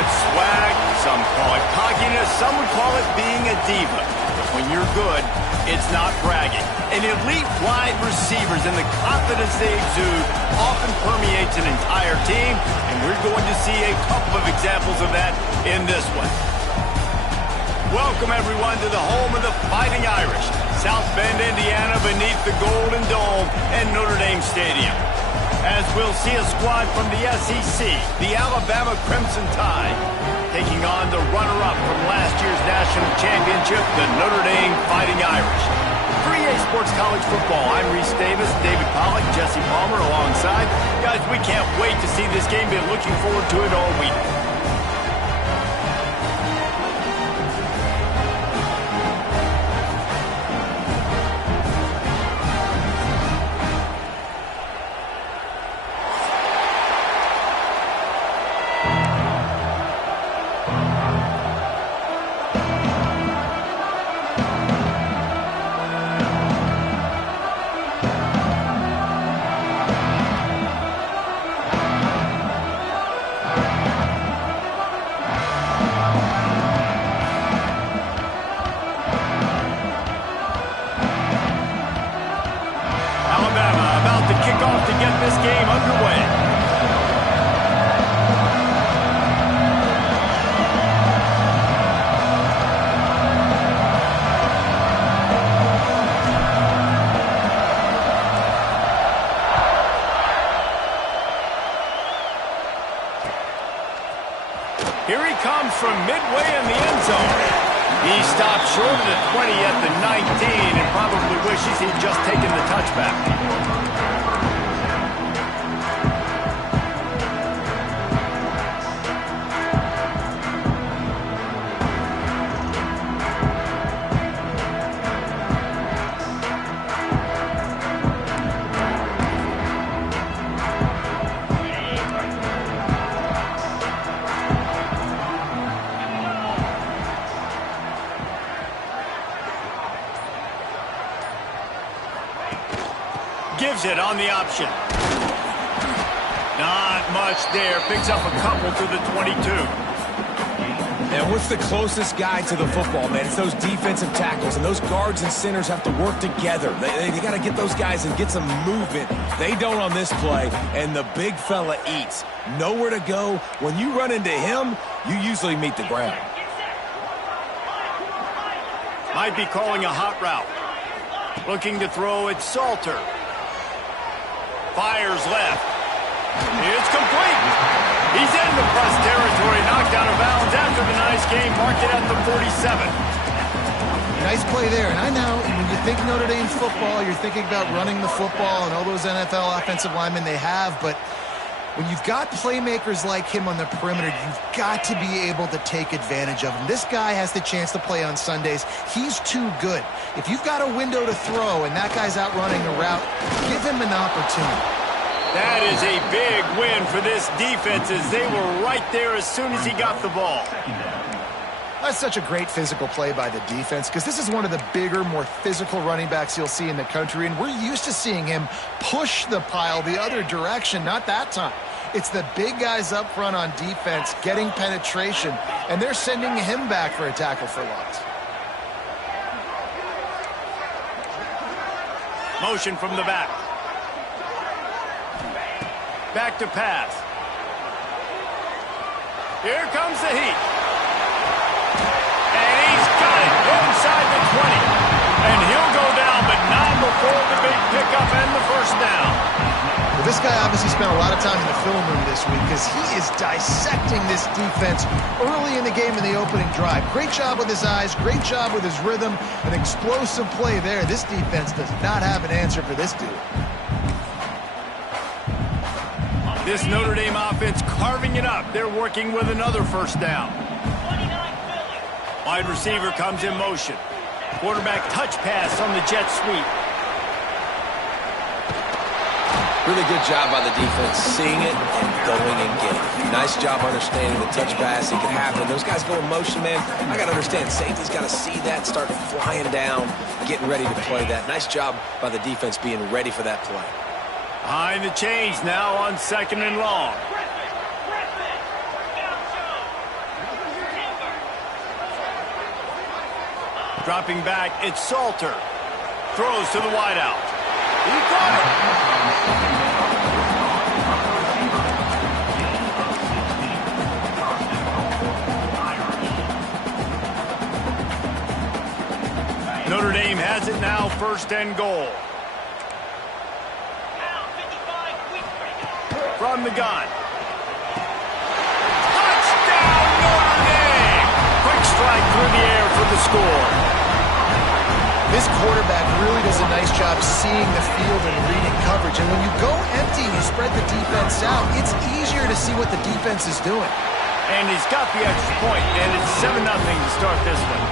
it swag, some call it cockiness, some would call it being a diva. But when you're good, it's not bragging. And elite wide receivers and the confidence they exude often permeates an entire team, and we're going to see a couple of examples of that in this one. Welcome, everyone, to the home of the Fighting Irish, South Bend, Indiana, beneath the Golden Dome and Notre Dame Stadium. As we'll see a squad from the SEC, the Alabama Crimson Tide, taking on the runner-up from last year's national championship, the Notre Dame Fighting Irish. For EA Sports College Football, I'm Reese Davis, David Pollack, Jesse Palmer alongside. Guys, we can't wait to see this game. Been looking forward to it all week. To get this game underway. Here he comes from midway in the end zone. He stopped short of the 20 at the 19 and probably wishes he'd just taken the touchback. Gives it on the option. Not much there. Picks up a couple to the 22. And what's the closest guy to the football, man? It's those defensive tackles, and those guards and centers have to work together. They got to get those guys and get some movement. They don't on this play, and the big fella eats. Nowhere to go. When you run into him, you usually meet the ground. Might be calling a hot route. Looking to throw it, Salter. Fires left. It's complete. He's in the press territory, knocked out of bounds after the nice game, marked it at the 47. Nice play there. And I know when you think Notre Dame football, you're thinking about running the football and all those NFL offensive linemen they have, but when you've got playmakers like him on the perimeter, you've got to be able to take advantage of him. This guy has the chance to play on Sundays. He's too good. If you've got a window to throw and that guy's out running a route, give him an opportunity. That is a big win for this defense as they were right there as soon as he got the ball. That's such a great physical play by the defense because this is one of the bigger, more physical running backs you'll see in the country, and we're used to seeing him push the pile the other direction. Not that time. It's the big guys up front on defense getting penetration, and they're sending him back for a tackle for loss. Motion from the back. Back to pass. Here comes the heat. And he's got it inside the 20. And he'll go down, but not before the big pickup and the first down. Well, this guy obviously spent a lot of time in the film room this week because he is dissecting this defense early in the game in the opening drive. Great job with his eyes, great job with his rhythm, an explosive play there. This defense does not have an answer for this dude. This Notre Dame offense carving it up. They're working with another first down. Wide receiver comes in motion. Quarterback touch pass on the jet sweep. Really good job by the defense, seeing it and going and getting it. Nice job understanding the touch pass. It can happen. Those guys go in motion, man. I got to understand, safety's got to see that, start flying down, getting ready to play that. Nice job by the defense being ready for that play. Behind the chains now on 2nd and long. Dropping back, it's Salter. Throws to the wideout. He got it. Notre Dame has it now, 1st and goal. From the gun. Touchdown, Notre Dame! Quick strike through the air for the score. This quarterback really does a nice job seeing the field and reading coverage. And when you go empty and you spread the defense out, it's easier to see what the defense is doing. And he's got the extra point, and it's 7-0 to start this one.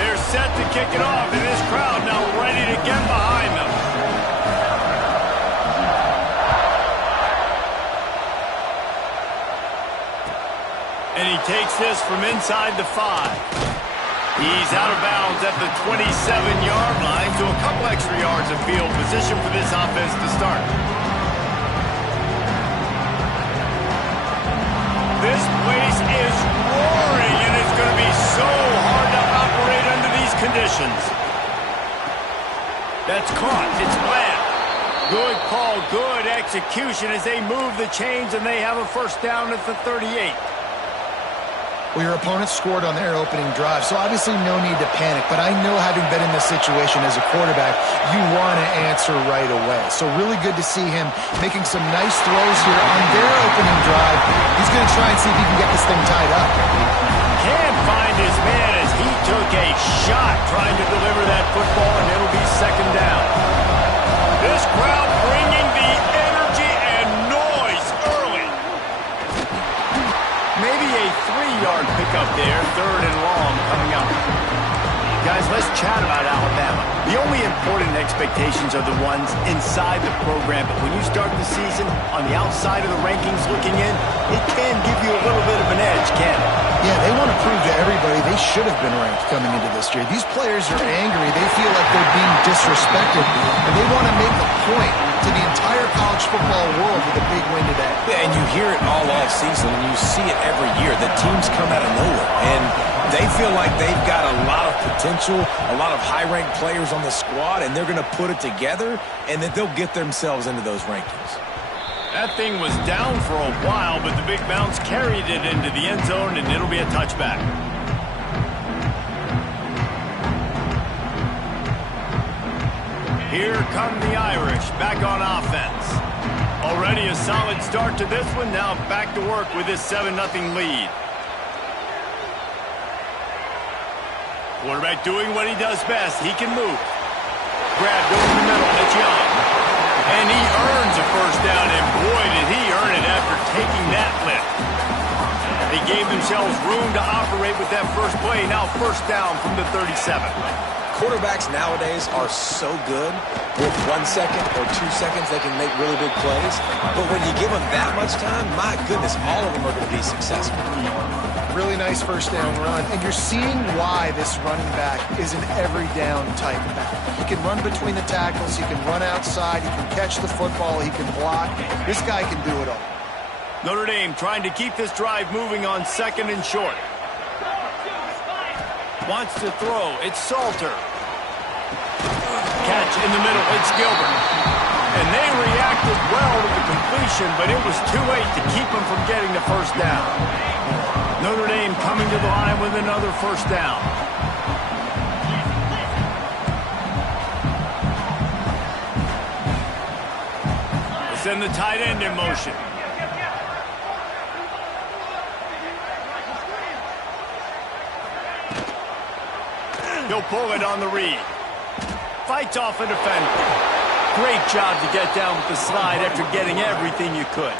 They're set to kick it off, and this crowd now ready to get behind them. And he takes this from inside the 5. He's out of bounds at the 27-yard line, so a couple extra yards of field position for this offense to start. This place is roaring, and it's going to be so hard to operate under these conditions. That's caught. It's Bland. Good call, good execution as they move the chains, and they have a 1st down at the 38. Well, your opponent scored on their opening drive, so obviously no need to panic. But I know, having been in this situation as a quarterback, you want to answer right away. So really good to see him making some nice throws here on their opening drive. He's going to try and see if he can get this thing tied up. Can't find his man as he took a shot trying to deliver that football, and it'll be 2nd down. This crowd bringing the energy and noise early. Maybe a 3-yard pickup there, 3rd and long coming up. Guys, let's chat about Alabama. The only important expectations are the ones inside the program, but when you start the season on the outside of the rankings looking in, it can give you a little bit of an edge, can't it? Yeah, they want to prove to everybody they should have been ranked coming into this year. These players are angry. They feel like they're being disrespected, and they want to make a point to the entire college football world with a big win today. Yeah, and you hear it all off season, and you see it every year. The teams come out of nowhere, and they feel like they've got a lot of potential, a lot of high-ranked players on the squad, and they're going to put it together, and then they'll get themselves into those rankings. That thing was down for a while, but the big bounce carried it into the end zone, and it'll be a touchback. Here come the Irish, back on offense. Already a solid start to this one, now back to work with this 7-0 lead. Quarterback doing what he does best. He can move. Grabbed over the middle, it's Young. And he earns a 1st down, and boy, did he earn it after taking that lift. They gave themselves room to operate with that first play. Now 1st down from the 37. Quarterbacks nowadays are so good. With 1 second or 2 seconds, they can make really big plays. But when you give them that much time, my goodness, all of them are going to be successful. Really nice 1st down run, and you're seeing why this running back is an every down type back. He can run between the tackles, he can run outside, he can catch the football, he can block. This guy can do it all. Notre Dame trying to keep this drive moving on 2nd and short. Wants to throw, it's Salter. Catch in the middle, it's Gilbert. And they reacted well to the completion, but it was too late to keep them from getting the 1st down. Notre Dame coming to the line with another 1st down. We'll send the tight end in motion. He'll pull it on the read. Fights off a defender. Great job to get down with the slide after getting everything you could.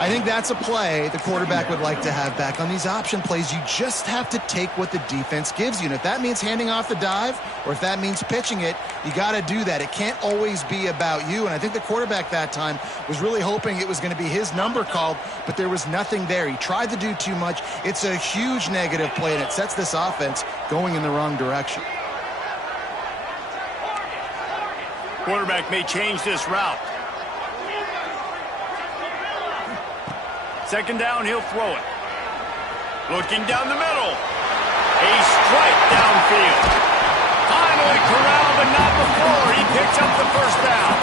I think that's a play the quarterback would like to have back. On these option plays, you just have to take what the defense gives you. And if that means handing off the dive, or if that means pitching it, you got to do that. It can't always be about you. And I think the quarterback that time was really hoping it was going to be his number called, but there was nothing there. He tried to do too much. It's a huge negative play, and it sets this offense going in the wrong direction. Quarterback may change this route. 2nd down, he'll throw it. Looking down the middle. A strike downfield. Finally corralled, but not before. He picks up the first down.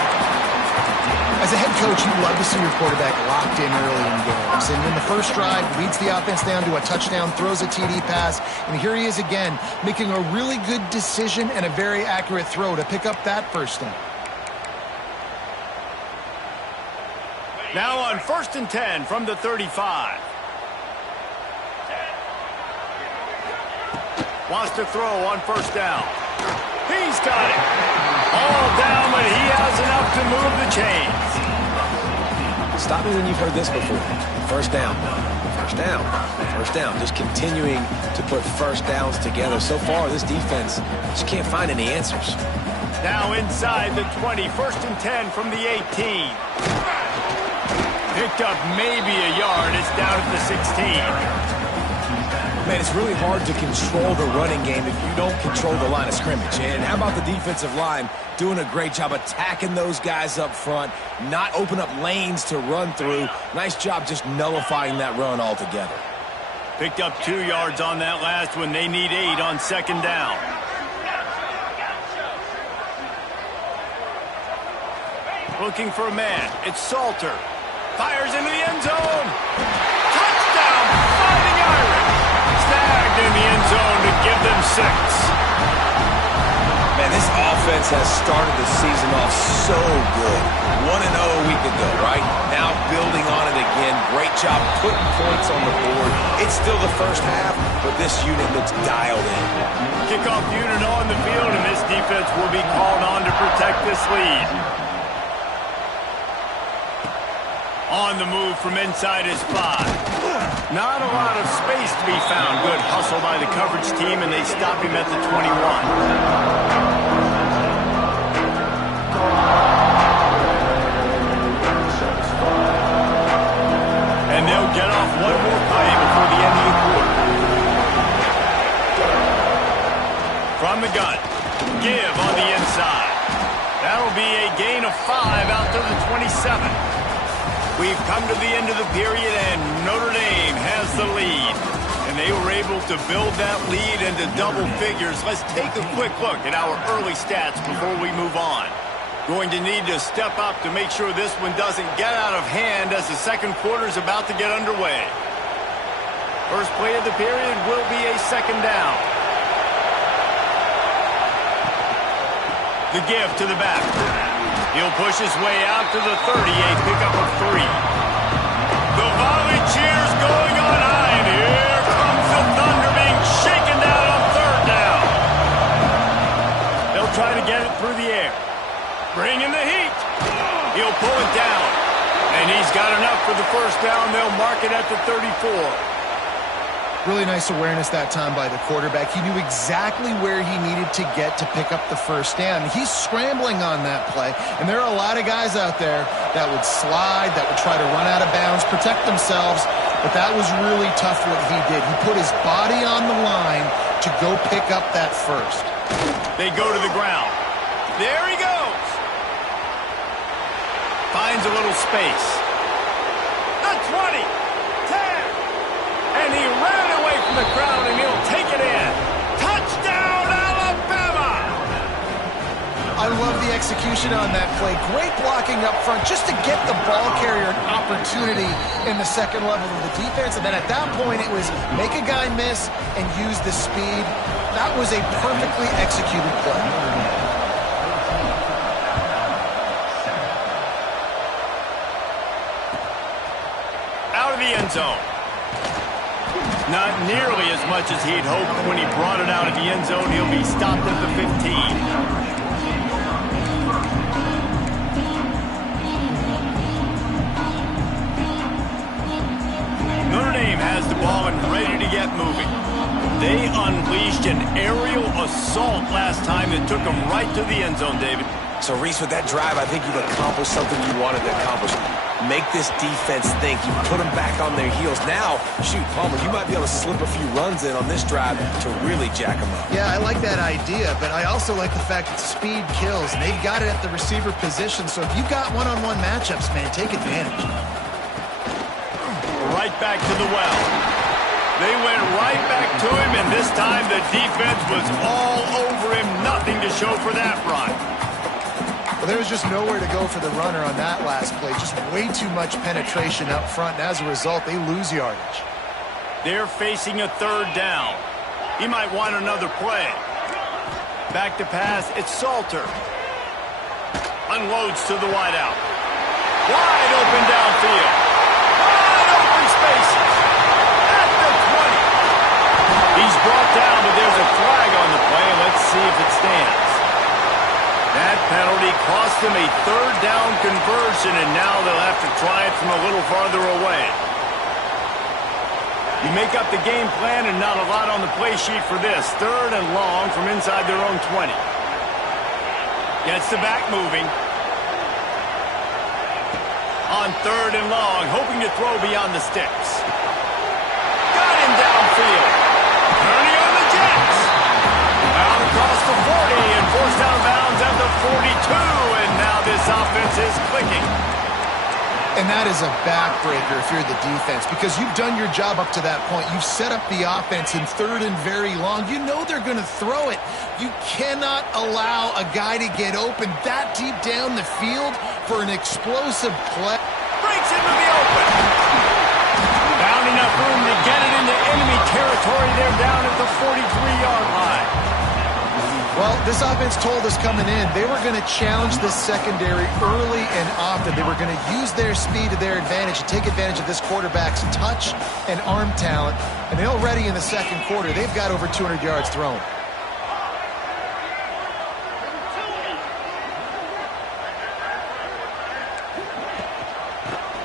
As a head coach, you love to see your quarterback locked in early in games. And in the first drive, leads the offense down to a touchdown, throws a TD pass, and here he is again, making a really good decision and a very accurate throw to pick up that first down. Now on 1st and 10 from the 35. Wants to throw on 1st down. He's got it. All down, but he has enough to move the chains. Stop me when you've heard this before. First down. First down. First down. Just continuing to put first downs together. So far, this defense just can't find any answers. Now inside the 20. 1st and 10 from the 18. Picked up maybe a yard. It's down at the 16. Man, it's really hard to control the running game if you don't control the line of scrimmage. And how about the defensive line doing a great job attacking those guys up front, not open up lanes to run through. Nice job just nullifying that run altogether. Picked up 2 yards on that last one. They need 8 on 2nd down. Looking for a man. It's Salter. Fires into the end zone. Touchdown, Fighting Irish. Snagged in the end zone to give them 6. Man, this offense has started the season off so good. 1-0 a week ago, right? Now building on it again. Great job putting points on the board. It's still the first half, but this unit looks dialed in. Kickoff unit on the field, and this defense will be called on to protect this lead. On the move from inside his 5. Not a lot of space to be found. Good hustle by the coverage team, and they stop him at the 21. And they'll get off one more play before the end of the quarter. From the gun. Give on the inside. That'll be a gain of 5 out to the 27. We've come to the end of the period, and Notre Dame has the lead. And they were able to build that lead into double figures. Let's take a quick look at our early stats before we move on. Going to need to step up to make sure this one doesn't get out of hand as the second quarter is about to get underway. First play of the period will be a 2nd down. The give to the back. He'll push his way out to the 30, a pickup of 3. The volley cheers going on high, and here comes the Thunder being shaken down on 3rd down. They'll try to get it through the air. Bring in the heat. He'll pull it down, and he's got enough for the 1st down. They'll mark it at the 34. Really nice awareness that time by the quarterback. He knew exactly where he needed to get to pick up the 1st down. He's scrambling on that play, and there are a lot of guys out there that would slide, that would try to run out of bounds, protect themselves, but that was really tough what he did. He put his body on the line to go pick up that 1st. They go to the ground. There he goes. Finds a little space. The 20, 10, and he ran away from the crowd, and he'll take it in. Touchdown, Alabama! I love the execution on that play. Great blocking up front just to get the ball carrier an opportunity in the second level of the defense. And then at that point, it was make a guy miss and use the speed. That was a perfectly executed play. Out of the end zone. Not nearly as much as he'd hoped when he brought it out of the end zone. He'll be stopped at the 15. Notre Dame has the ball and ready to get moving. They unleashed an aerial assault last time that took them right to the end zone, David. So, Reese, with that drive, I think you've accomplished something you wanted to accomplish. Make this defense think. You put them back on their heels. Now, shoot, Palmer, you might be able to slip a few runs in on this drive to really jack them up. Yeah, I like that idea, but I also like the fact that speed kills, and they've got it at the receiver position. So if you've got one-on-one matchups, man, take advantage. Right back to the well. They went right back to him, and this time the defense was all over him. Nothing to show for that run. Well, there was just nowhere to go for the runner on that last play. Just way too much penetration up front, and as a result, they lose yardage. They're facing a third down. He might want another play. Back to pass, it's Salter. Unloads to the wideout. Wide open downfield. Wide open spaces. At the 20. He's brought down, but there's a flag on the play. Let's see if it stands. That penalty cost them a third down conversion, and now they'll have to try it from a little farther away. You make up the game plan and not a lot on the play sheet for this. Third and long from inside their own 20. Gets the back moving. On third and long, hoping to throw beyond the sticks. Got him downfield. Turning on the Jets. Out across the 40 and forced out of bounds at the 42. And now this offense is clicking. And that is a backbreaker if you're the defense, because you've done your job up to that point. You've set up the offense in third and very long. You know they're going to throw it. You cannot allow a guy to get open that deep down the field for an explosive play. Breaks into the open. Found enough room to get it into enemy territory. They're down at the 43-yard line. Well, this offense told us coming in they were going to challenge this secondary early and often. They were going to use their speed to their advantage and take advantage of this quarterback's touch and arm talent. And already in the second quarter, they've got over 200 yards thrown.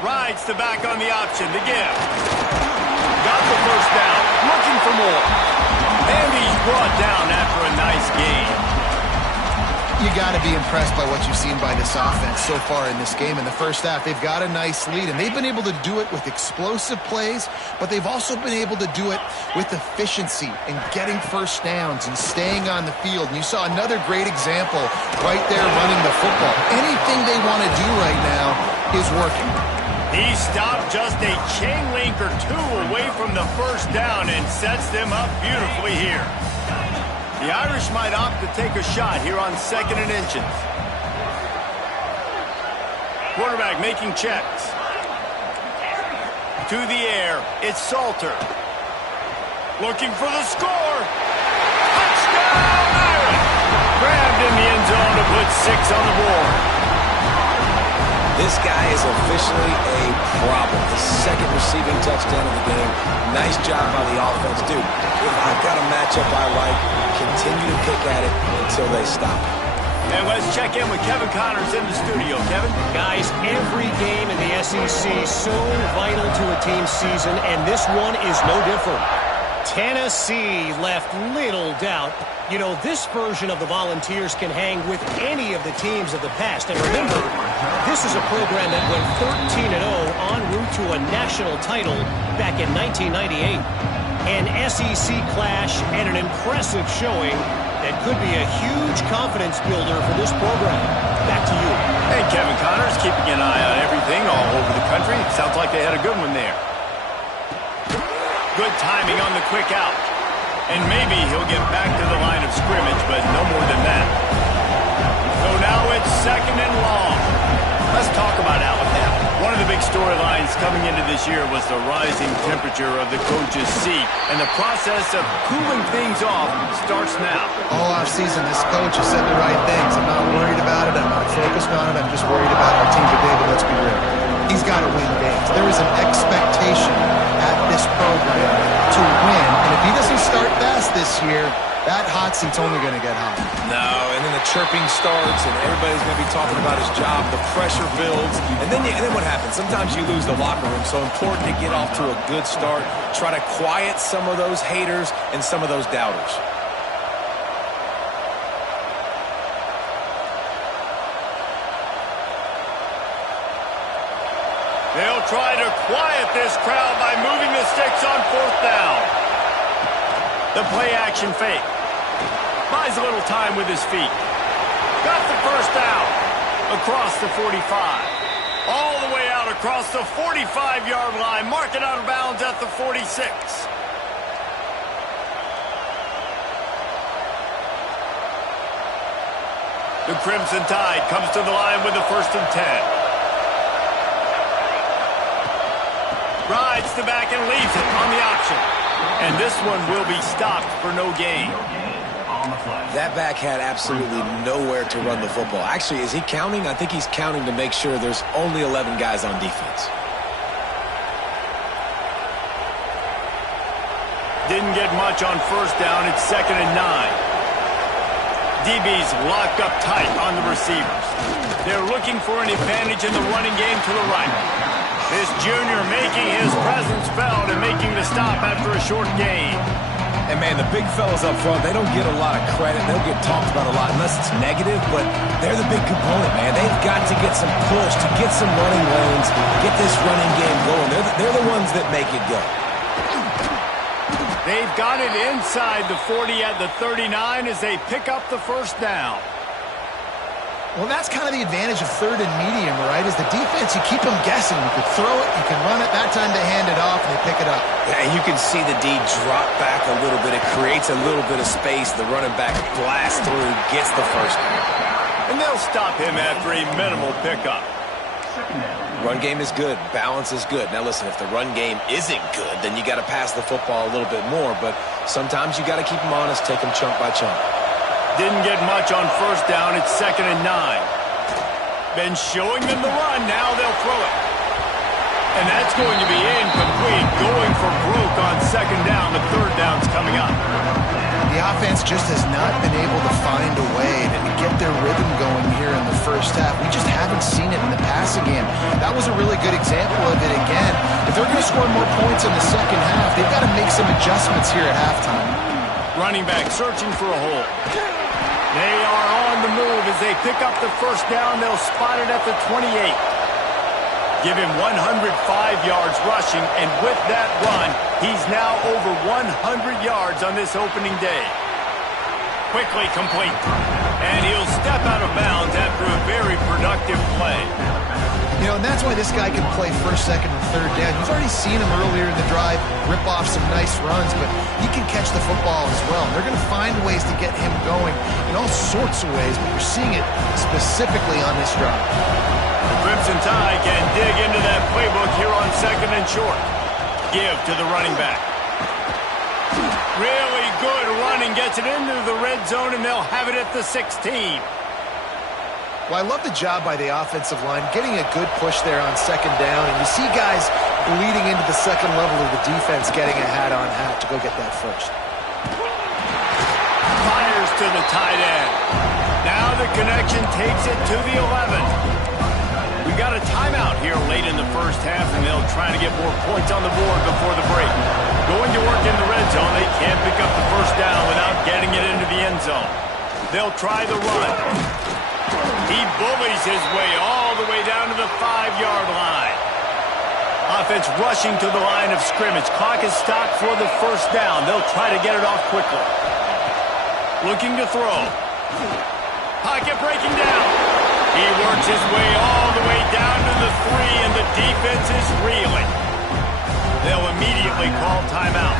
Rides the back on the option to give. Got the first down. Looking for more. And he's brought down after a nice game. You got to be impressed by what you've seen by this offense so far in this game. In the first half, they've got a nice lead, and they've been able to do it with explosive plays, but they've also been able to do it with efficiency and getting first downs and staying on the field. And you saw another great example right there running the football. Anything they want to do right now is working. He stopped just a chain link or two away from the first down and sets them up beautifully here. The Irish might opt to take a shot here on second and inches. Quarterback making checks. To the air, it's Salter. Looking for the score. Touchdown, Irish! Grabbed in the end zone to put 6 on the board. This guy is officially a problem. His second receiving touchdown of the game. Nice job by the offense. Dude, if I've got a matchup I like, continue to pick at it until they stop. And let's check in with Kevin Connors in the studio. Kevin? Guys, every game in the SEC is so vital to a team's season, and this one is no different. Tennessee left little doubt. You know, this version of the Volunteers can hang with any of the teams of the past. And remember, this is a program that went 13-0 en route to a national title back in 1998. An SEC clash and an impressive showing that could be a huge confidence builder for this program. Back to you. Hey, Kevin Connors, keeping an eye on everything all over the country. Sounds like they had a good one there. Good timing on the quick out. And maybe he'll get back to the line of scrimmage, but no more than that. So now it's second and long. Let's talk about Alabama. One of the big storylines coming into this year was the rising temperature of the coach's seat. And the process of cooling things off starts now. All offseason, this coach has said the right things. I'm not worried about it. I'm not focused on it. I'm just worried about our team today, but let's be real. He's got to win games. There is an expectation at this program to win. And if he doesn't start fast this year, that hot seat's only going to get hot. No, and then the chirping starts, and everybody's going to be talking about his job. The pressure builds, and then what happens? Sometimes you lose the locker room. So important to get off to a good start. Try to quiet some of those haters and some of those doubters. They'll try to quiet this crowd by moving the sticks on fourth down. The play action fake. Buys a little time with his feet. Got the first down. Across the 45. All the way out across the 45-yard line. Mark it out of bounds at the 46. The Crimson Tide comes to the line with the 1st and 10. Rides the back and leaves it on the option. And this one will be stopped for no gain. That back had absolutely nowhere to run the football. Actually, is he counting? I think he's counting to make sure there's only 11 guys on defense. Didn't get much on 1st down. It's 2nd and 9. DB's locked up tight on the receivers. They're looking for an advantage in the running game to the right. This junior making his presence felt and making the stop after a short gain. And, man, the big fellas up front, they don't get a lot of credit. They don't get talked about a lot unless it's negative, but they're the big component, man. They've got to get some push, to get some running lanes, get this running game going. They're the ones that make it go. They've got it inside the 40 at the 39 as they pick up the 1st down. Well, that's kind of the advantage of 3rd and medium, right? Is the defense, you keep them guessing. You can throw it, you can run it. That time they hand it off and they pick it up. Yeah, and you can see the D drop back a little bit. It creates a little bit of space. The running back blasts through, gets the 1st down. And they'll stop him after a minimal pickup. Run game is good. Balance is good. Now, listen, if the run game isn't good, then you got to pass the football a little bit more. But sometimes you got to keep them honest, take them chunk by chunk. Didn't get much on 1st down. It's 2nd and 9. Been showing them the run. Now they'll throw it. And that's going to be incomplete. Going for broke on 2nd down. The 3rd down's coming up. The offense just has not been able to find a way to get their rhythm going here in the 1st half. We just haven't seen it in the passing game. That was a really good example of it again. If they're going to score more points in the 2nd half, they've got to make some adjustments here at halftime. Running back searching for a hole. They are on the move as they pick up the 1st down. They'll spot it at the 28. Give him 105 yards rushing, and with that run, he's now over 100 yards on this opening day. Quickly complete. And he'll step out of bounds after a very productive play. You know, and that's why this guy can play 1st, 2nd, and 3rd down. You've already seen him earlier in the drive rip off some nice runs, but he can catch the football as well. And they're going to find ways to get him going in all sorts of ways, but you're seeing it specifically on this drive. The Crimson Tide can dig into that playbook here on 2nd and short. Give to the running back. Really good running, gets it into the red zone, and they'll have it at the 16. Well, I love the job by the offensive line, getting a good push there on 2nd down, and you see guys bleeding into the 2nd level of the defense getting a hat-on-hat to go get that 1st. Fires to the tight end. Now the connection takes it to the 11. We got a timeout here late in the 1st half, and they'll try to get more points on the board before the break. Going to work in the red zone, they can't pick up the 1st down without getting it into the end zone. They'll try the run. He bullies his way all the way down to the 5-yard line. Offense rushing to the line of scrimmage. Clock is stopped for the 1st down. They'll try to get it off quickly. Looking to throw. Pocket breaking down. He works his way all the way down to the 3, and the defense is reeling. They'll immediately call timeout.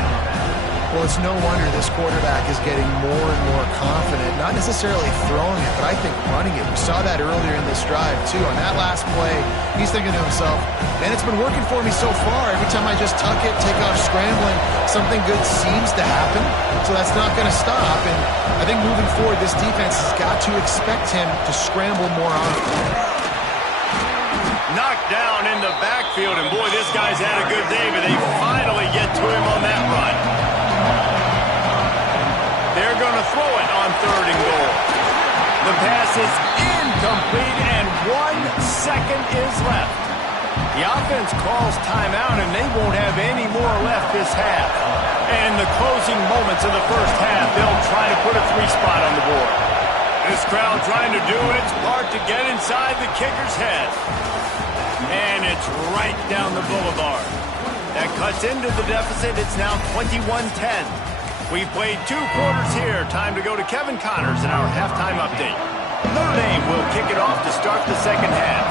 Well, it's no wonder this quarterback is getting more and more confident, not necessarily throwing it, but I think running it. We saw that earlier in this drive, too. On that last play, he's thinking to himself, man, it's been working for me so far. Every time I just tuck it, take off scrambling, something good seems to happen, so that's not going to stop. And I think moving forward, this defense has got to expect him to scramble more often. Knocked down in the backfield, and boy, this guy's had a good day, but they finally get to him on that run. They're going to throw it on 3rd and goal. The pass is incomplete, and 1 second is left. The offense calls timeout, and they won't have any more left this half. And in the closing moments of the 1st half, they'll try to put a 3-spot on the board. This crowd trying to do its part to get inside the kicker's head. And it's right down the boulevard. That cuts into the deficit. It's now 21-10. We've played 2 quarters here. Time to go to Kevin Connors in our halftime update. Notre Dame will kick it off to start the 2nd half.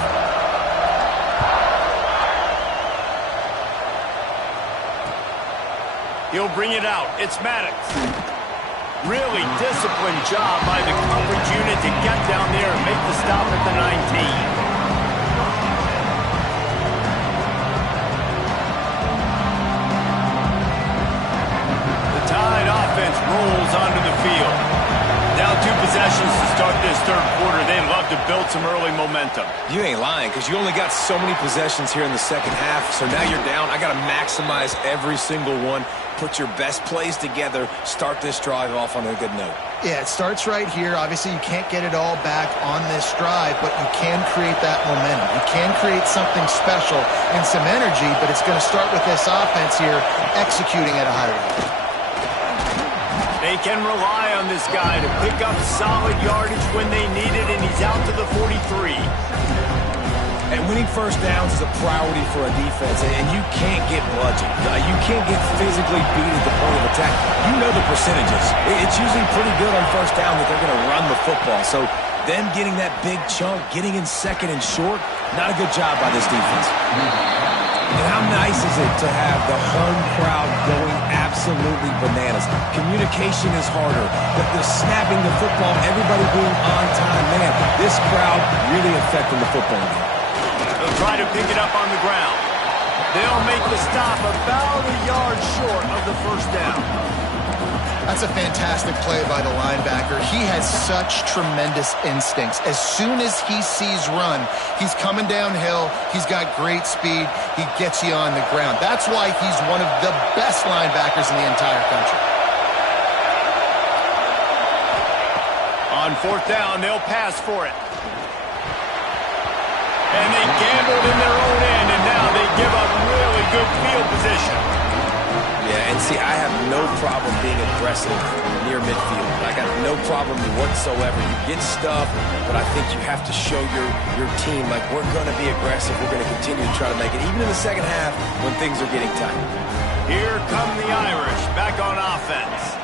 He'll bring it out. It's Maddox. Really disciplined job by the coverage unit to get down there and make the stop at the 19. Tide offense rolls onto the field. Now 2 possessions to start this third quarter. They'd love to build some early momentum. You ain't lying, because you only got so many possessions here in the second half, so now you're down. I got to maximize every single one, put your best plays together, start this drive off on a good note. Yeah, it starts right here. Obviously, you can't get it all back on this drive, but you can create that momentum. You can create something special and some energy, but it's going to start with this offense here executing at a high rate. They can rely on this guy to pick up solid yardage when they need it, and he's out to the 43. And winning first downs is a priority for a defense, and you can't get bludgeoned. You can't get physically beat at the point of attack. You know the percentages. It's usually pretty good on first down that they're going to run the football. So them getting that big chunk, getting in second and short, not a good job by this defense. And how nice is it to have the home crowd going absolutely bananas? Communication is harder. The snapping the football, everybody being on time. Man, this crowd really affecting the football game. They'll try to pick it up on the ground. They'll make the stop about a yard short of the first down. That's a fantastic play by the linebacker. He has such tremendous instincts. As soon as he sees run, he's coming downhill. He's got great speed. He gets you on the ground. That's why he's one of the best linebackers in the entire country. On fourth down, they'll pass for it. And they gambled in their own end, and now they give up really good field position. Yeah, and see, I have no problem being aggressive near midfield. I got no problem whatsoever. You get stuff, but I think you have to show your team, like, we're going to be aggressive. We're going to continue to try to make it, even in the second half when things are getting tight. Here come the Irish back on offense.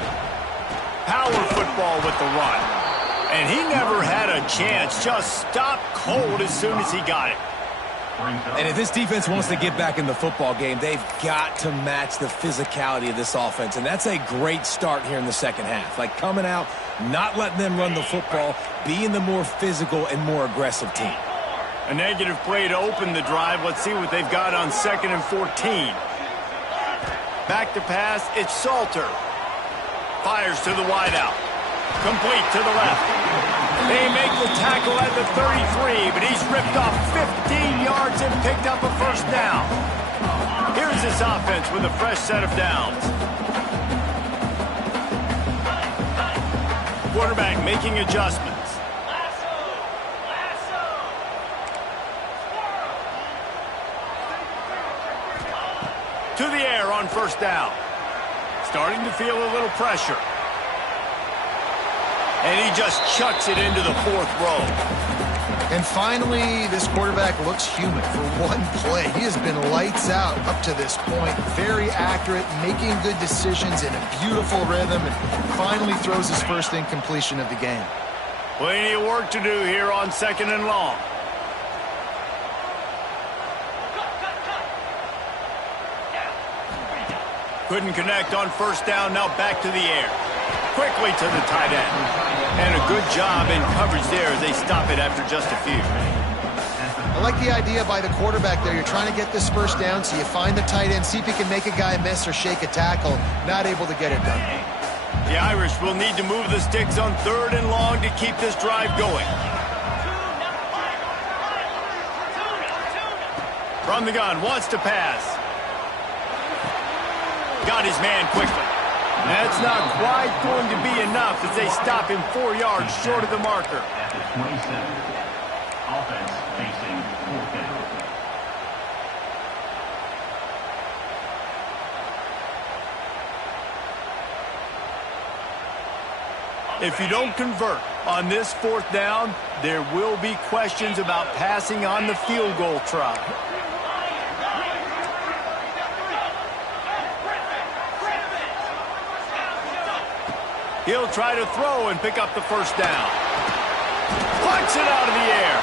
Power football with the run. And he never had a chance. Just stopped cold as soon as he got it. And if this defense wants to get back in the football game, they've got to match the physicality of this offense. And that's a great start here in the second half. Like, coming out, not letting them run the football, being the more physical and more aggressive team. A negative play to open the drive. Let's see what they've got on 2nd and 14. Back to pass, it's Salter. Fires to the wideout. Complete to the left. They make the tackle at the 33, but he's ripped off 15 yards and picked up a first down. Here's this offense with a fresh set of downs. Quarterback making adjustments. To the air on first down. Starting to feel a little pressure. And he just chucks it into the 4th row. And finally, this quarterback looks human for one play. He has been lights out up to this point. Very accurate, making good decisions in a beautiful rhythm, and finally throws his first incompletion of the game. Plenty of work to do here on 2nd and long. Couldn't connect on first down, now back to the air. Quickly to the tight end. And a good job in coverage there as they stop it after just a few. I like the idea by the quarterback there. You're trying to get this first down, so you find the tight end, see if he can make a guy miss or shake a tackle. Not able to get it done. The Irish will need to move the sticks on 3rd and long to keep this drive going. From the gun, wants to pass. Got his man quickly. That's not quite going to be enough as they stop him 4 yards short of the marker. At the 27, offense facing 4th down. If you don't convert on this 4th down, there will be questions about passing on the field goal try. He'll try to throw and pick up the first down. Plucks it out of the air.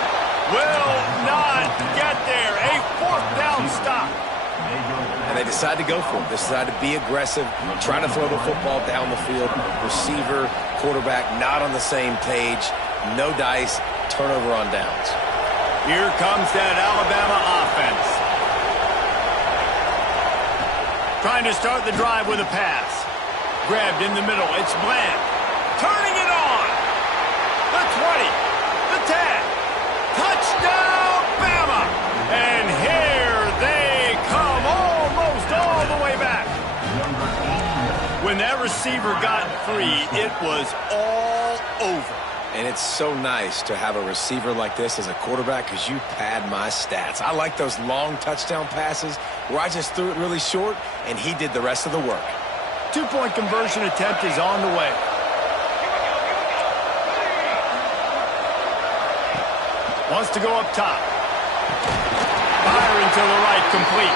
Will not get there. A 4th down stop. And they decide to go for it. They decide to be aggressive, try to throw the football down the field. Receiver, quarterback, not on the same page. No dice, turnover on downs. Here comes that Alabama offense. Trying to start the drive with a pass. Grabbed in the middle. It's Bland. Turning it on. The 20. The 10. Touchdown, Bama. And here they come almost all the way back. When that receiver got free, it was all over. And it's so nice to have a receiver like this as a quarterback because you pad my stats. I like those long touchdown passes where I just threw it really short and he did the rest of the work. Two-point conversion attempt is on the way. Wants to go up top. Firing to the right, complete.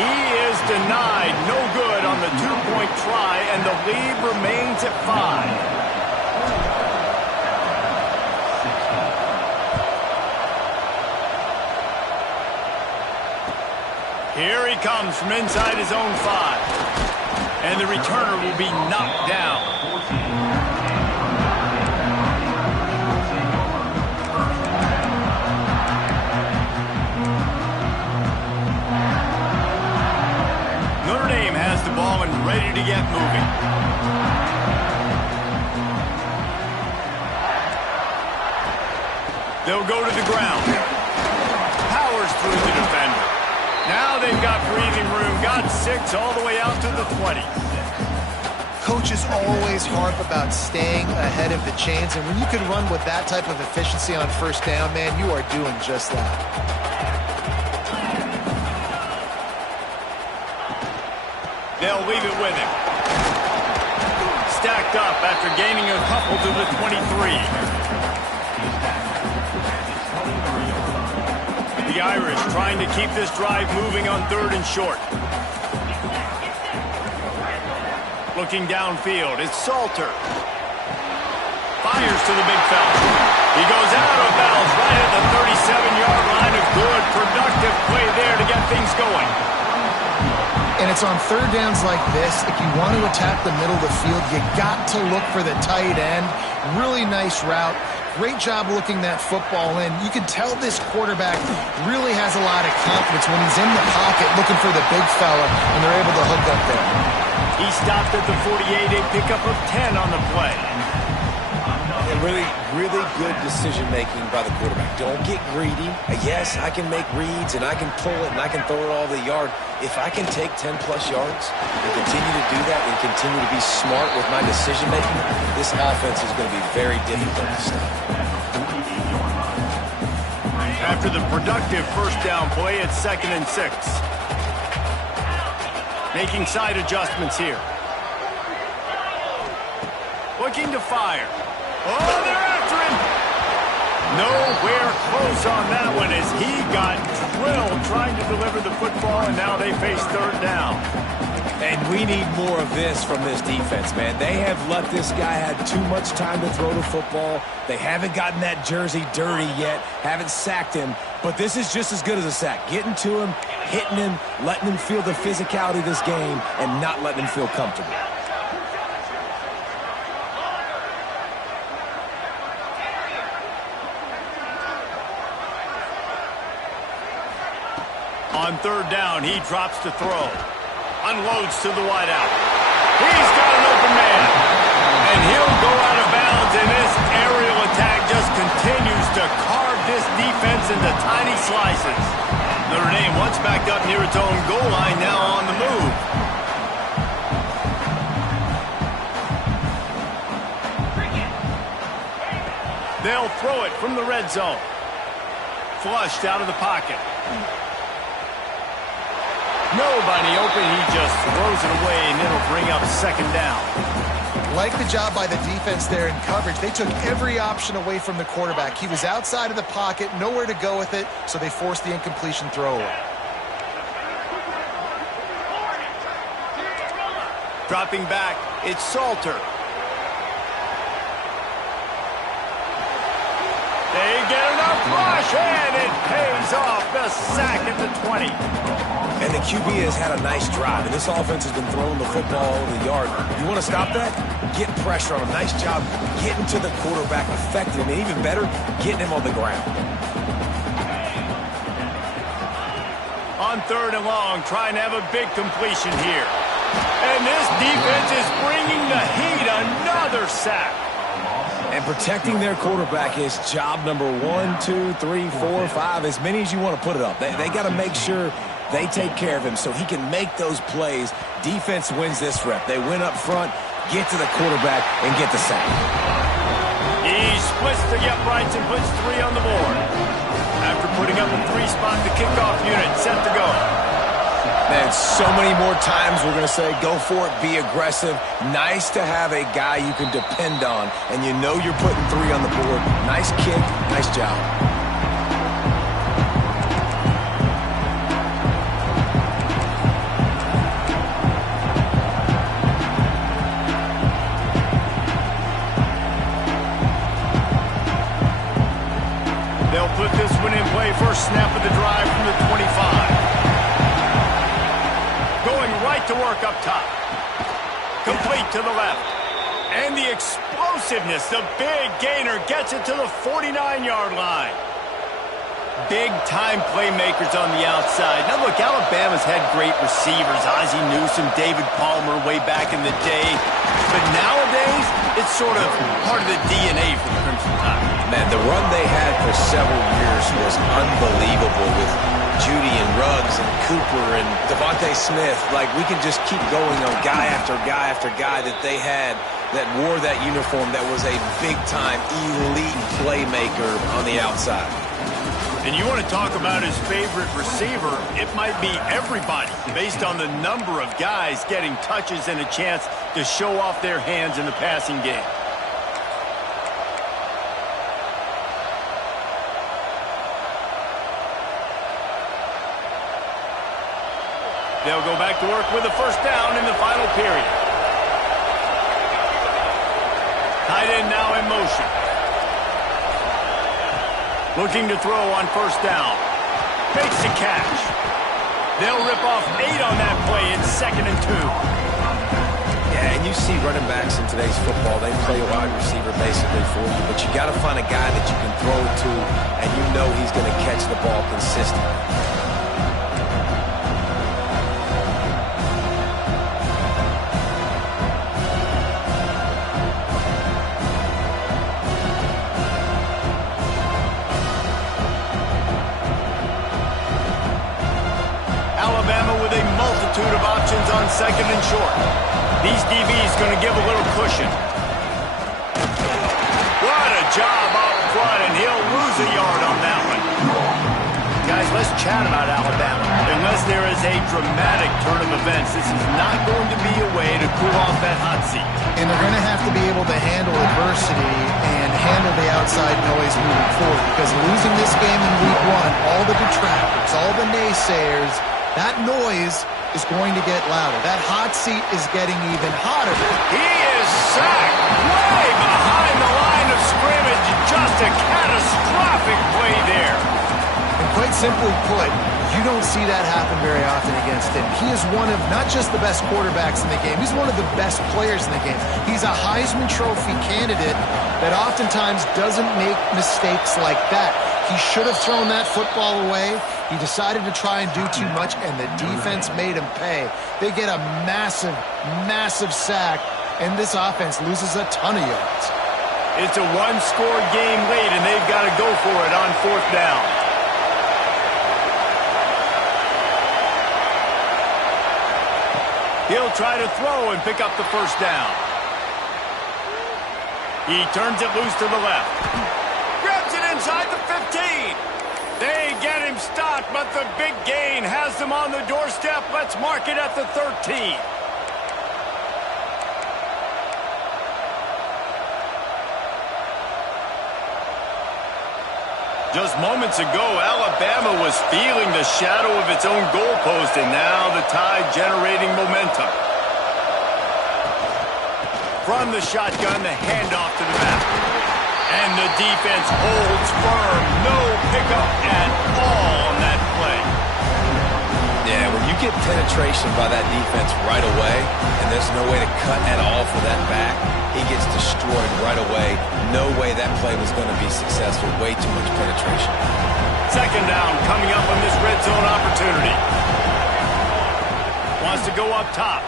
He is denied, no good on the two-point try, and the lead remains at 5. Here he comes from inside his own 5. And the returner will be knocked down. Notre Dame has the ball and ready to get moving. They'll go to the ground. Powers through the defender. Now they've got breathing room, got 6 all the way out to the 20. Coaches always harp about staying ahead of the chains, and when you can run with that type of efficiency on first down, man, you are doing just that. They'll leave it with him. Stacked up after gaining a couple to the 23. The Irish trying to keep this drive moving on 3rd and short. Looking downfield, it's Salter. Fires to the big fella. He goes out of bounds right at the 37-yard line. A good, productive play there to get things going. And it's on 3rd downs like this. If you want to attack the middle of the field, you got to look for the tight end. Really nice route. Great job looking that football in. You can tell this quarterback really has a lot of confidence when he's in the pocket looking for the big fella, and they're able to hook up there. He stopped at the 48, a pickup of 10 on the play. And really good decision-making by the quarterback. Don't get greedy. Yes, I can make reads, and I can pull it, and I can throw it all the yard. If I can take 10-plus yards and continue to do that and continue to be smart with my decision-making, this offense is going to be very difficult to stop. After the productive first down play, it's 2nd and 6. Making side adjustments here. Looking to fire. Oh, they're after him. Nowhere close on that one as he got drilled trying to deliver the football, and now they face 3rd down. And we need more of this from this defense, man. They have let this guy have too much time to throw the football. They haven't gotten that jersey dirty yet, haven't sacked him. But this is just as good as a sack. Getting to him, hitting him, letting him feel the physicality of this game, and not letting him feel comfortable. On 3rd down, he drops to throw. Unloads to the wideout. He's got an open man. And he'll go out of bounds, and this aerial attack just continues to carve this defense into tiny slices. Notre Dame once backed up near its own goal line, now on the move. They'll throw it from the red zone. Flushed out of the pocket. Nobody open. He just throws it away, and it'll bring up 2nd down. Like the job by the defense there in coverage. They took every option away from the quarterback. He was outside of the pocket, nowhere to go with it, so they forced the incompletion throwaway. Dropping back, it's Salter. They get enough rush, and it pays off the sack at the 20. And the QB has had a nice drive, and this offense has been throwing the football over the yard. You want to stop that? Get pressure on him. Nice job getting to the quarterback, affecting him, and even better, getting him on the ground. On 3rd and long, trying to have a big completion here. And this defense is bringing the heat. Another sack. And protecting their quarterback is job number 1, 2, 3, 4, 5, as many as you want to put it up. They got to make sure they take care of him so he can make those plays. Defense wins this rep. They win up front, get to the quarterback, and get the sack. He splits the uprights and puts 3 on the board. After putting up a 3-spot, the kickoff unit set to go. Man, so many more times we're going to say, go for it, be aggressive. Nice to have a guy you can depend on, and you know you're putting 3 on the board. Nice kick, nice job. They'll put this one in play. First snap of the drive from the 25. Going right to work up top. Complete to the left. And the explosiveness, the big gainer gets it to the 49-yard line. Big-time playmakers on the outside. Now, look, Alabama's had great receivers. Ozzie Newsome, David Palmer way back in the day. But nowadays, it's sort of part of the DNA for the Crimson Tide. Man, the run they had for several years was unbelievable with Judy and Ruggs and Cooper and Devontae Smith. Like, we can just keep going on guy after guy after guy that they had that wore that uniform that was a big-time elite playmaker on the outside. And you want to talk about his favorite receiver, it might be everybody based on the number of guys getting touches and a chance to show off their hands in the passing game. They'll go back to work with a first down in the final period. Tight end now in motion. Looking to throw on first down. Makes the catch. They'll rip off 8 on that play in 2nd and 2. Yeah, and you see running backs in today's football, they play a wide receiver basically for you, but you got to find a guy that you can throw it to, and you know he's going to catch the ball consistently. Alabama with a multitude of options on 2nd and short. These DBs going to give a little cushion. What a job up front, and he'll lose a yard on that one. Guys, let's chat about Alabama. Unless there is a dramatic turn of events, this is not going to be a way to cool off that hot seat. And they're going to have to be able to handle adversity and handle the outside noise moving forward, because losing this game in week 1, all the detractors, all the naysayers, that noise is going to get louder. That hot seat is getting even hotter. He is sacked way behind the line of scrimmage. Just a catastrophic play there. And quite simply put, you don't see that happen very often against him. He is one of not just the best quarterbacks in the game, he's one of the best players in the game. He's a Heisman Trophy candidate that oftentimes doesn't make mistakes like that. He should have thrown that football away. He decided to try and do too much, and the defense made him pay. They get a massive, massive sack, and this offense loses a ton of yards. It's a one-score game late, and they've got to go for it on 4th down. He'll try to throw and pick up the first down. He turns it loose to the left. Grabs it inside the 15. They get him stopped, but the big gain has them on the doorstep. Let's mark it at the 13. Just moments ago, Alabama was feeling the shadow of its own goalpost, and now the Tide generating momentum. From the shotgun, the handoff to the back. And the defense holds firm. No pickup at all on that get penetration by that defense right away, and there's no way to cut at all for that back, he gets destroyed right away. No way that play was going to be successful. Way too much penetration. Second down coming up on this red zone opportunity. Wants to go up top.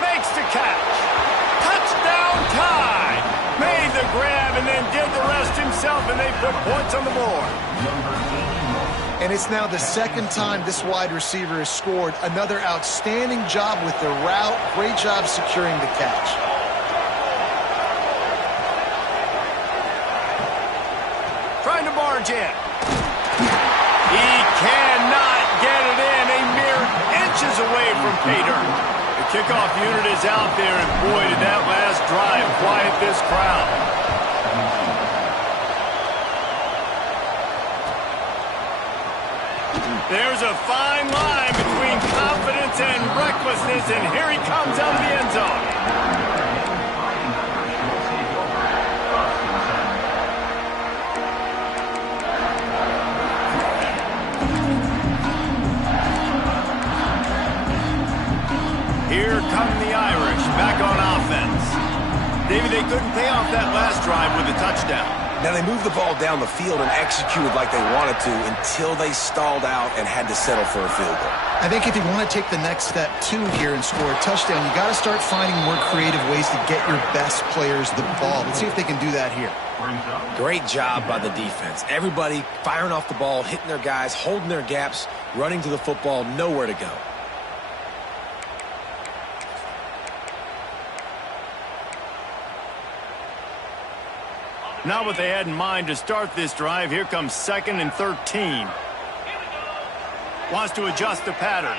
Makes the catch. Touchdown tie. Made the grab and then did the rest himself, and they put points on the board. And it's now the second time this wide receiver has scored. Another outstanding job with the route. Great job securing the catch. Trying to barge in. He cannot get it in. A mere inches away from pay dirt. The kickoff unit is out there, and boy, did that last drive quiet this crowd. There's a fine line between confidence and recklessness, and here he comes out of the end zone. Here come the Irish back on offense. David, they couldn't pay off that last drive with a touchdown. Now, they moved the ball down the field and executed like they wanted to until they stalled out and had to settle for a field goal. I think if you want to take the next step, too, here and score a touchdown, you got to start finding more creative ways to get your best players the ball. Let's see if they can do that here. Great job by the defense. Everybody firing off the ball, hitting their guys, holding their gaps, running to the football, nowhere to go. Not what they had in mind to start this drive. Here comes 2nd and 13. Wants to adjust the pattern.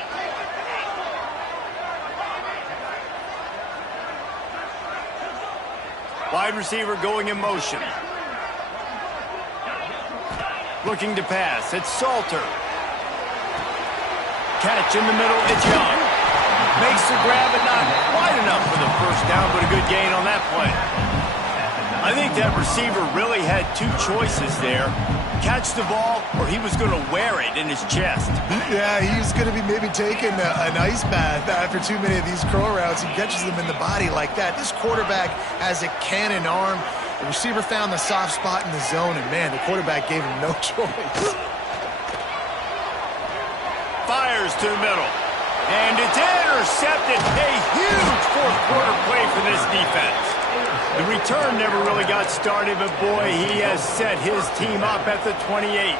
Wide receiver going in motion. Looking to pass. It's Salter. Catch in the middle. It's Young. Makes the grab, but not quite enough for the first down, but a good gain on that play. I think that receiver really had two choices there. Catch the ball, or he was going to wear it in his chest. Yeah, he's going to be maybe taking an ice bath after too many of these curl routes. He catches them in the body like that. This quarterback has a cannon arm. The receiver found the soft spot in the zone, and, man, the quarterback gave him no choice. Fires to the middle. And it's intercepted. A huge fourth quarter play for this defense. The return never really got started, but boy, he has set his team up at the 28.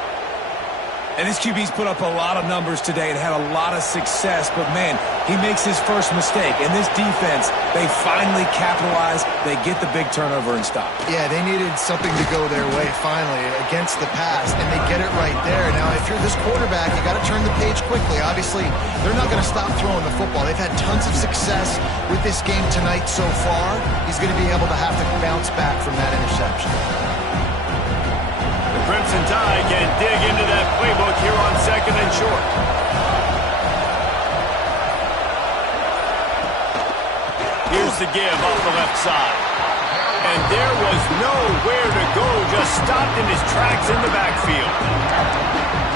And this QB's put up a lot of numbers today and had a lot of success, but man, he makes his first mistake. And this defense, they finally capitalize, they get the big turnover and stop. Yeah, they needed something to go their way finally against the pass, and they get it right there. Now, if you're this quarterback, you got to turn the page quickly. Obviously, they're not going to stop throwing the football. They've had tons of success with this game tonight so far. He's going to be able to have to bounce back from that interception. The Crimson Tide can dig into that playbook here on 2nd and short. Here's the give off the left side. And there was nowhere to go, just stopped in his tracks in the backfield.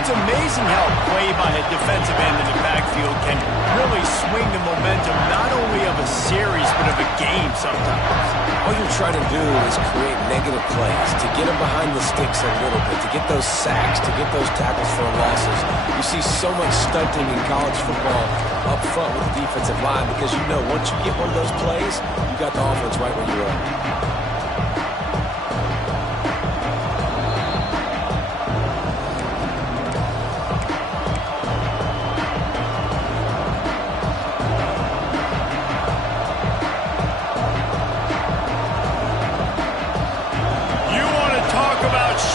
It's amazing how a play by a defensive end in the backfield can really swing the momentum not only of a series but of a game sometimes. All you're trying to do is create negative plays, to get them behind the sticks a little bit, to get those sacks, to get those tackles for losses. You see so much stunting in college football up front with the defensive line because you know once you get one of those plays, you got the offense right where you are.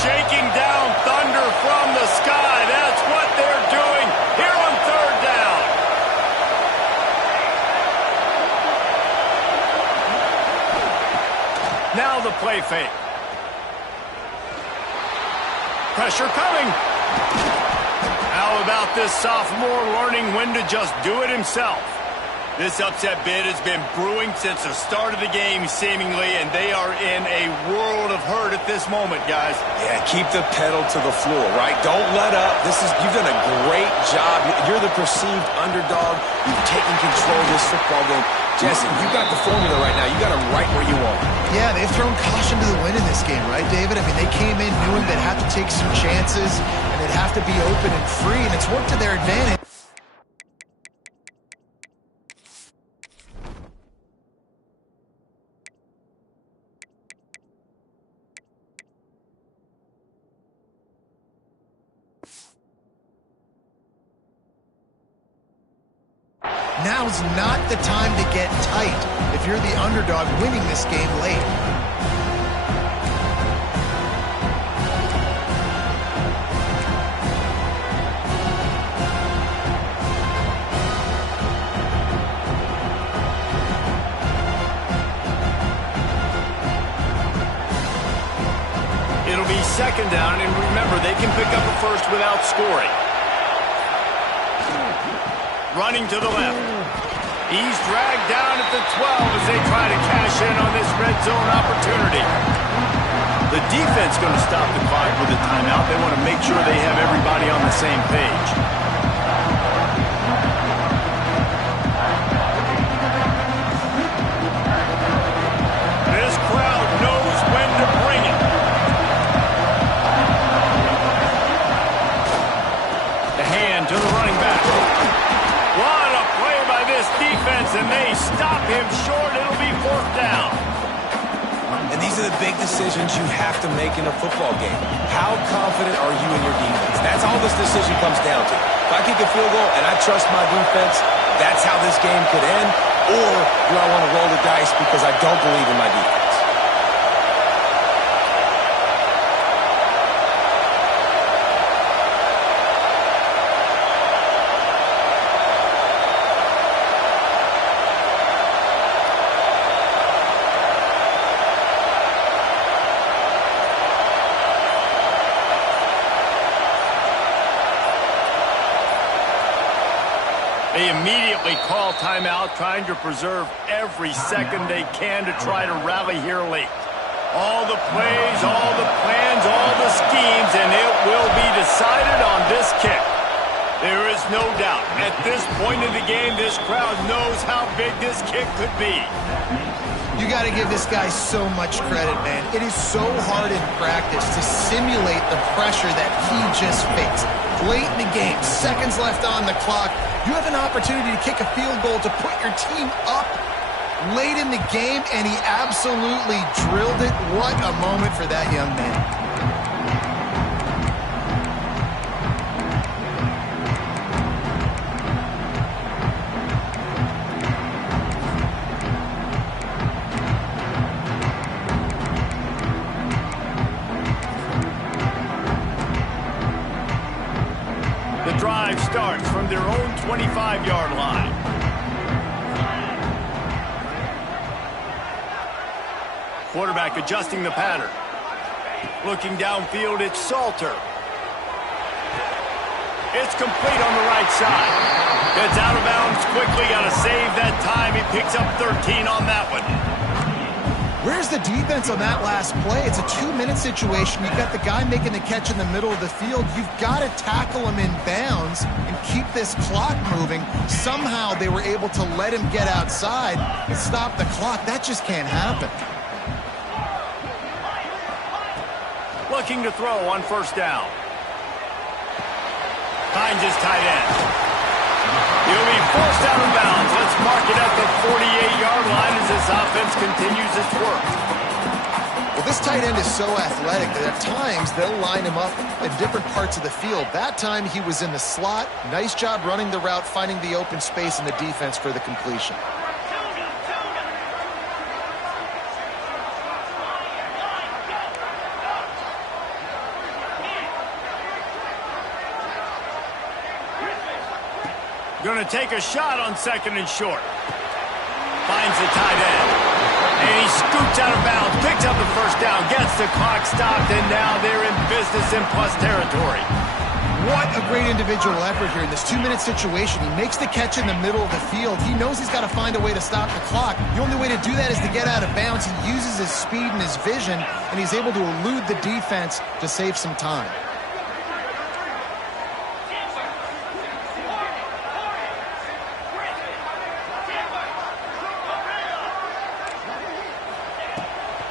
Shaking down thunder from the sky. That's what they're doing here on 3rd down. Now the play fake. Pressure coming. How about this sophomore learning when to just do it himself? This upset bid has been brewing since the start of the game, seemingly, and they are in a world of hurt at this moment, guys. Yeah, keep the pedal to the floor, right? Don't let up. You've done a great job. You're the perceived underdog. You've taken control of this football game. Jesse, you got the formula right now. You got them right where you want. Yeah, they've thrown caution to the wind in this game, right, David? I mean, they came in knowing they'd have to take some chances, and they'd have to be open and free, and it's worked to their advantage. Now's not the time to get tight if you're the underdog winning this game late. It'll be second down, and remember, they can pick up a first without scoring. Running to the left. He's dragged down at the 12 as they try to cash in on this red zone opportunity. The defense going to stop the clock with a timeout. They want to make sure they have everybody on the same page. This crowd knows when to bring it. The hand to the running back. What a play by this defense, and they stop him short. It'll be fourth down. And these are the big decisions you have to make in a football game. How confident are you in your defense? That's all this decision comes down to. If I kick a field goal and I trust my defense, that's how this game could end. Or do I want to roll the dice because I don't believe in my defense? They immediately call timeout, trying to preserve every second they can to try to rally here late. All the plays, all the plans, all the schemes, and it will be decided on this kick. There is no doubt. At this point in the game, this crowd knows how big this kick could be. You got to give this guy so much credit, man. It is so hard in practice to simulate the pressure that he just faced. Late in the game, seconds left on the clock, you have an opportunity to kick a field goal to put your team up late in the game, and he absolutely drilled it. What a moment for that young man. Drive starts from their own 25-yard line. Quarterback adjusting the pattern. Looking downfield, it's Salter. It's complete on the right side. Gets out of bounds quickly, got to save that time. He picks up 13 on that one. Where's the defense on that last play? It's a 2-minute situation. You've got the guy making the catch in the middle of the field. You've got to tackle him in bounds and keep this clock moving. Somehow they were able to let him get outside and stop the clock. That just can't happen. Looking to throw on first down. Finds his tight end. He'll be forced out of bounds. Let's mark it at the 48-yard line as this offense continues its work. Well, this tight end is so athletic that at times they'll line him up in different parts of the field. That time he was in the slot. Nice job running the route, finding the open space in the defense for the completion. Going to take a shot on second and short. Finds the tight end. And he scoots out of bounds, picks up the first down, gets the clock stopped, and now they're in business in plus territory. What a great individual effort here in this 2-minute situation. He makes the catch in the middle of the field. He knows he's got to find a way to stop the clock. The only way to do that is to get out of bounds. He uses his speed and his vision, and he's able to elude the defense to save some time.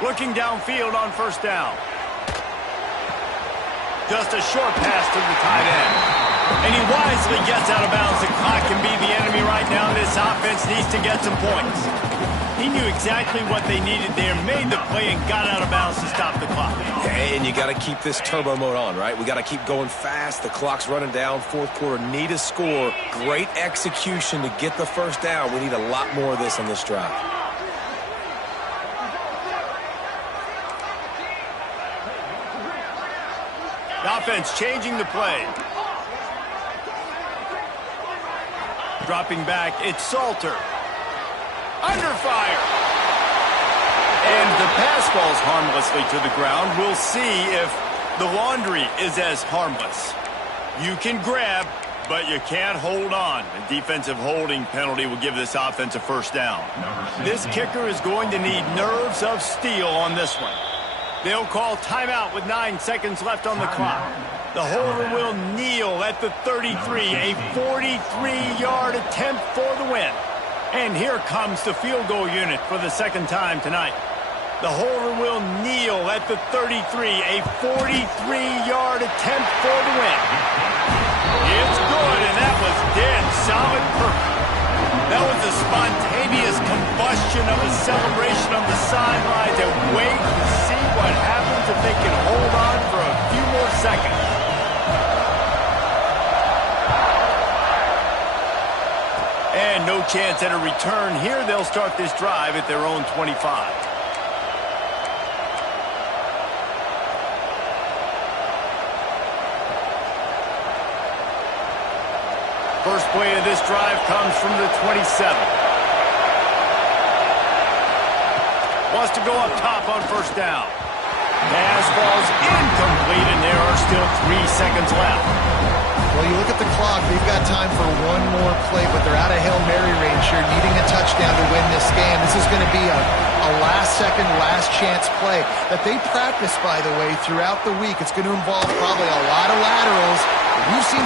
Looking downfield on first down. Just a short pass to the tight end. And he wisely gets out of bounds. The clock can be the enemy right now. This offense needs to get some points. He knew exactly what they needed there, made the play, and got out of bounds to stop the clock. Hey, and you got to keep this turbo mode on, right? We got to keep going fast. The clock's running down. Fourth quarter, need a score. Great execution to get the first down. We need a lot more of this on this drive. The offense changing the play. Dropping back, it's Salter. Under fire. And the pass falls harmlessly to the ground. We'll see if the laundry is as harmless. You can grab, but you can't hold on. A defensive holding penalty will give this offense a first down. This kicker is going to need nerves of steel on this one. They'll call timeout with 9 seconds left on the clock. The holder will kneel at the 33, a 43-yard attempt for the win. And here comes the field goal unit for the second time tonight. The holder will kneel at the 33, a 43-yard attempt for the win. It's good, and that was dead solid perfect. That was a spontaneous combustion of a celebration on the sidelines, and wait to see what happens if they can hold on for a few more seconds. And no chance at a return here. They'll start this drive at their own 25. First play of this drive comes from the 27. Wants to go up top on first down. Pass falls incomplete, and there are still 3 seconds left. Well, you look at the clock, they've got time for one more play, but they're out of Hail Mary range here, needing a touchdown to win this game. This is going to be a last-second, last-chance play that they practice, by the way, throughout the week. It's going to involve probably a lot of laterals. We've seen